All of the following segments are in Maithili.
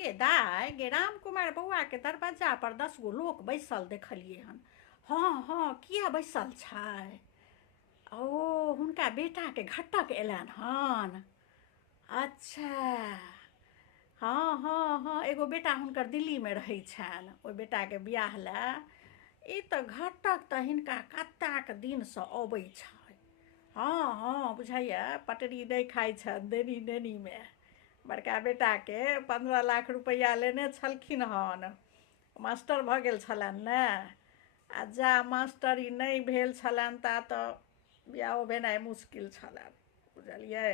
गे दाइ गे राम कुमार बौआ के दरवाजा पर 10 गो लोक बैसल देखलिए हन। हाँ हाँ किया बैसल छै? ओ हुनका बेटा के घटक एलन हन। अच्छा। हाँ हाँ हाँ एगो बेटा हुनकर दिल्ली में रहै छनि, ओहि बेटा के बियाह लए ई तऽ घटक तऽ हिनका कतेक दिनसँ अबै छै। हाँ हाँ बुझाइए पटरी नहीं खाइ छनि देनी नेनी में। बड़का बेटा के 15 लाख रुपैआ लेने छलखिन हन, मास्टर भऽ गेल छलनि ने। आ जा मास्टरी नहीं भेल छलनि ता तऽ बियाहो भेनाइ मुश्किल छलनि, बुझलियै।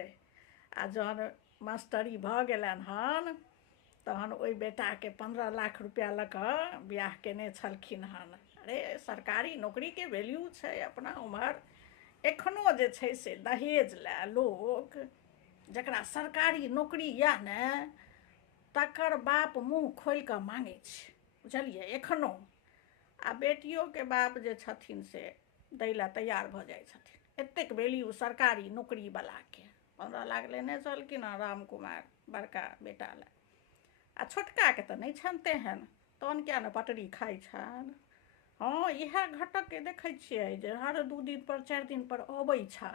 आ जहन मास्टरी भऽ गेलनि हन तहन ओहि बेटाके 15 लाख रुपया लऽ कऽ बियाह केने छलखिन हन। अरे सरकारी नौकरीके वैल्यू छै अपना उम्हर। एखनो जे छै से दहेज लए लोक, जकरा सरकारी नौकरी यऽ ने तकर बाप मुँह खोलि कऽ मांगै छै, बुझलियै एखनो। आ बेटियोके बाप जे छथिन से दै लए तैयार भऽ जाइ छथिन। एतेक वैल्यू सरकारी नौकरीवलाके। 15 लाख लेने छलखिन हँ राम कुमार बड़का बेटा लए। आ छोटकाके तऽ नहि छनि तेहन, तहन किया ने पटरी खाइ छनि। हाँ इएह घटकके देखै छियै जे हर 2 दिन पर 4 दिन पर अबै छै।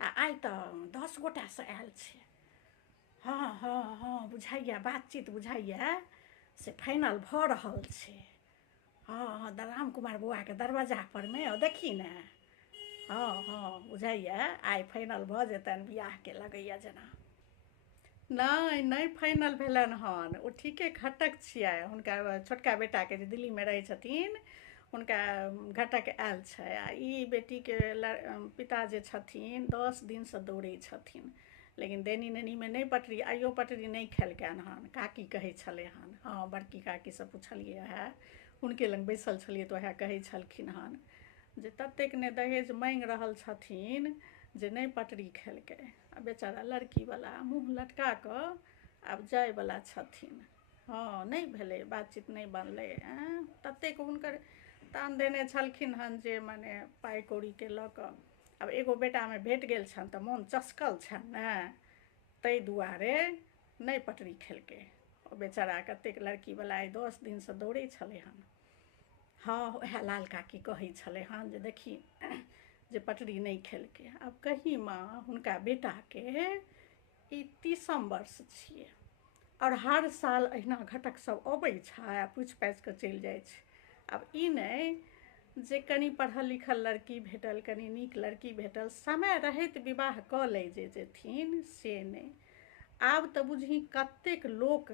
आ आइ तऽ 10 गोटासँ आयल छै। हाँ हाँ हाँ बुझाइए बातचीत बुझाइए से फाइनल भऽ रहल छै। हाँ हाँ राम कुमार बौआके दरवाजा पर में देखी ने। हाँ हाँ बुझाइए आइ फाइनल भऽ जेतनि बियाहके लगैए जेना। नहीं नहीं फाइनल भेलनि हन, ओ ठीके घटक छियै हुनका छोटका बेटाके जे दिल्लीमे रहै छथिन हुनका घटक आयल छै। आ ई बेटीके पिता जे छथिन 10 दिनसँ दौड़ै छथिन, लेकिन देनी नेनीमे नहीं पटरी, आइयो पटरी नहीं खेलकनि हन। काकी कहै छलै हन, हाँ बड़की काकीसँ पुछलियै है, हुनके लग बैसल छलियै तऽ वएह कहै छलखिन हन जे ततेक ने दहेज मांगि रहल छथिन जे नहीं पटरी खेलकै। आ बेचारा लड़कीवला मुँह लटका कऽ आब जायवला छथिन। हाँ नहीं भेलै बातचीत नहीं बनलै। ततेक हुनकर तान देने छलखिन हन जे मने पाइ कौड़ीके लऽ कऽ आब एगो बेटामे भेट गेल छनि तऽ मोन चसकल छनि ने, ताहि दुआरे नहीं पटरी खेलकै। ओ बेचारा कतेक लड़कीवला आइ 10 दिनसँ दौड़ै छलै हन। हाँ वएह लाल काकी कहै छलै हन जे देखी जे पटरी नहीं खेलकै। आब कही माँ हुनका बेटाके ई 30म वर्ष छियै और हर साल अहिना घटक सब अबै छै आ पूछि पाछि कऽ चलि जाइ छै। आब ई नहीं जे कनि पढ़ल लिखल लड़की भेटल, कनि नीक लड़की भेटल, समय रहैत विवाह कऽ लै जे जेथिन से नहीं। आब तऽ बुझी कतेक लोक